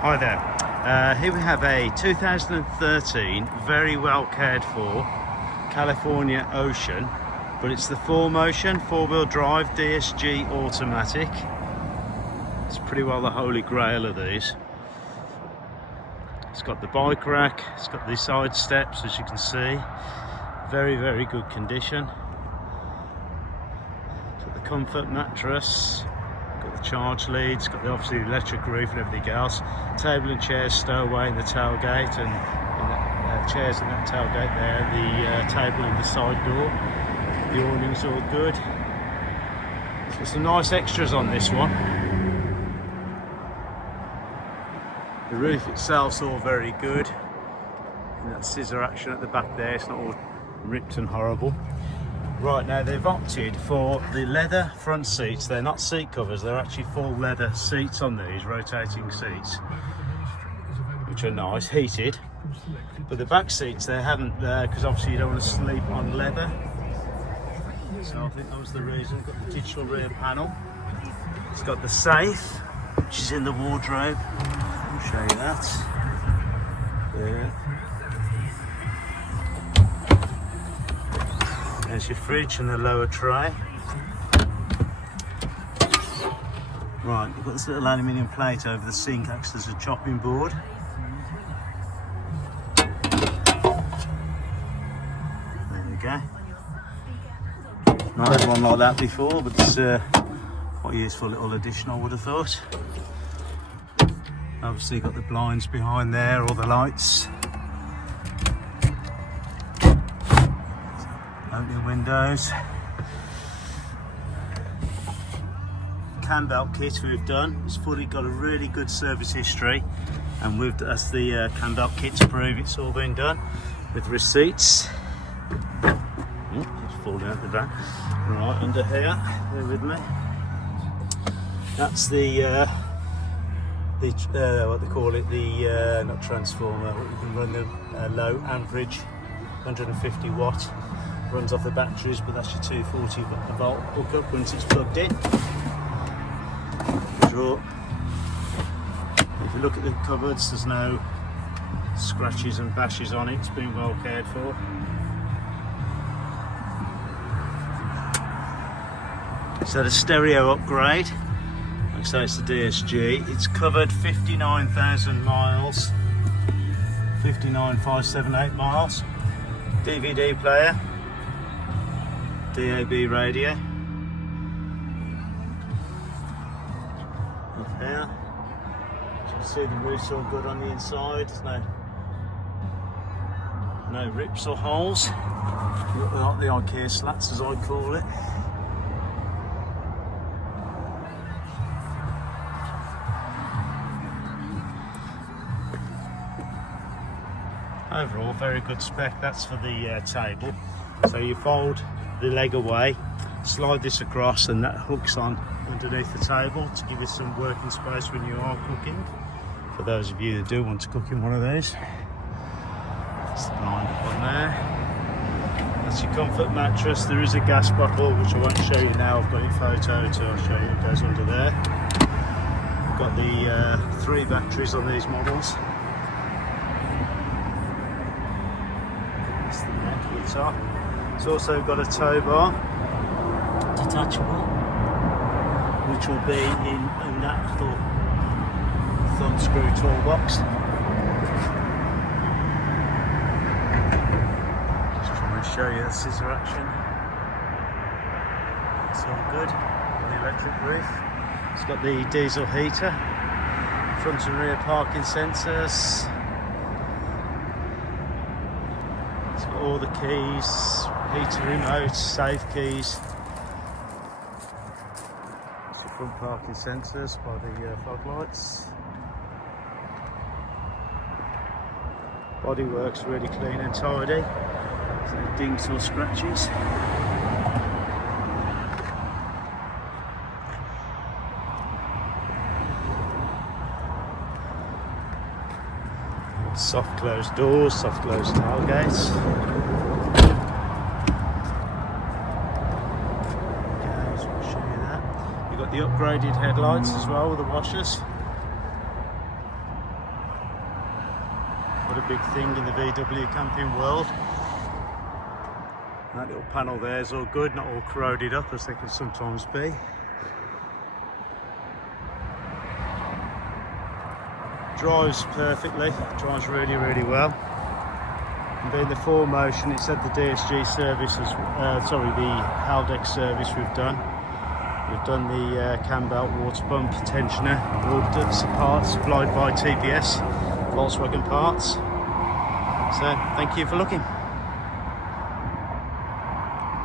Hi there. Here we have a 2013 very well cared for California Ocean, but it's the 4motion 4-wheel drive DSG automatic. It's pretty well the holy grail of these. It's got the bike rack, it's got the side steps, as you can see. Very good condition. Got the comfort mattress, got the charge leads, got the obviously electric roof and everything else. Table and chairs stowaway in the tailgate, and chairs in that tailgate there. The table in the side door. The awning's all good. There's some nice extras on this one. The roof itself's all very good. And that scissor action at the back there, it's not all ripped and horrible. Right, now they've opted for the leather front seats. They're not seat covers, they're actually full leather seats on these, rotating seats, which are nice, heated. But the back seats they haven't, because obviously you don't want to sleep on leather. So I think that was the reason. Got the digital rear panel. It's got the safe, which is in the wardrobe. I'll show you that. There. There's your fridge and the lower tray. Right, you've got this little aluminium plate over the sink, acts as a chopping board. There we go. Not had one like that before, but it's quite a useful little addition, I would have thought. Obviously got the blinds behind there, all the lights. Opening windows. Cambelt kit we've done. It's fully got a really good service history, and as the Cambelt kits prove, it's all been done with receipts. Just falling out the van. Right under here, bear with me. That's the what they call it, the not transformer. You can run the low amperage, 150 watt. Runs off the batteries, but that's your 240 volt hookup once it's plugged in. Sure. If you look at the cupboards, there's no scratches and bashes on it. It's been well cared for. So the stereo upgrade, like I say, it's the DSG. It's covered 59,000 miles, 59,578 miles. DVD player. DAB radio. Up here. You can see the roof's all good on the inside. There's no rips or holes. Like the IKEA slats, as I call it. Overall, very good spec. That's for the table. So you fold the leg away, slide this across, and that hooks on underneath the table to give you some working space when you are cooking. For those of you that do want to cook in one of these, that's the blind up on there. That's your comfort mattress. There is a gas bottle, which I won't show you now. I've got it photoed, so I'll show you. It goes under there. I've got the 3 batteries on these models. That's the neck at the top. It's also got a tow bar, detachable, which will be in that little thumb screw toolbox. Just trying to show you the scissor action. It's all good. The electric roof. It's got the diesel heater, front and rear parking sensors. It's got all the keys. Heater remote, safe keys. It's the front parking sensors by the fog lights. Bodywork's really clean and tidy. So no dings or scratches. Soft closed doors, soft closed tailgates. You've got the upgraded headlights as well with the washers. big thing in the VW camping world. That little panel there is all good, not all corroded up as they can sometimes be. Drives perfectly, drives really, really well. And being the 4motion, it's had the DSG service, the Haldex service we've done. We've done the Cambelt water pump tensioner, ordered some parts supplied by TPS, Volkswagen parts. So thank you for looking.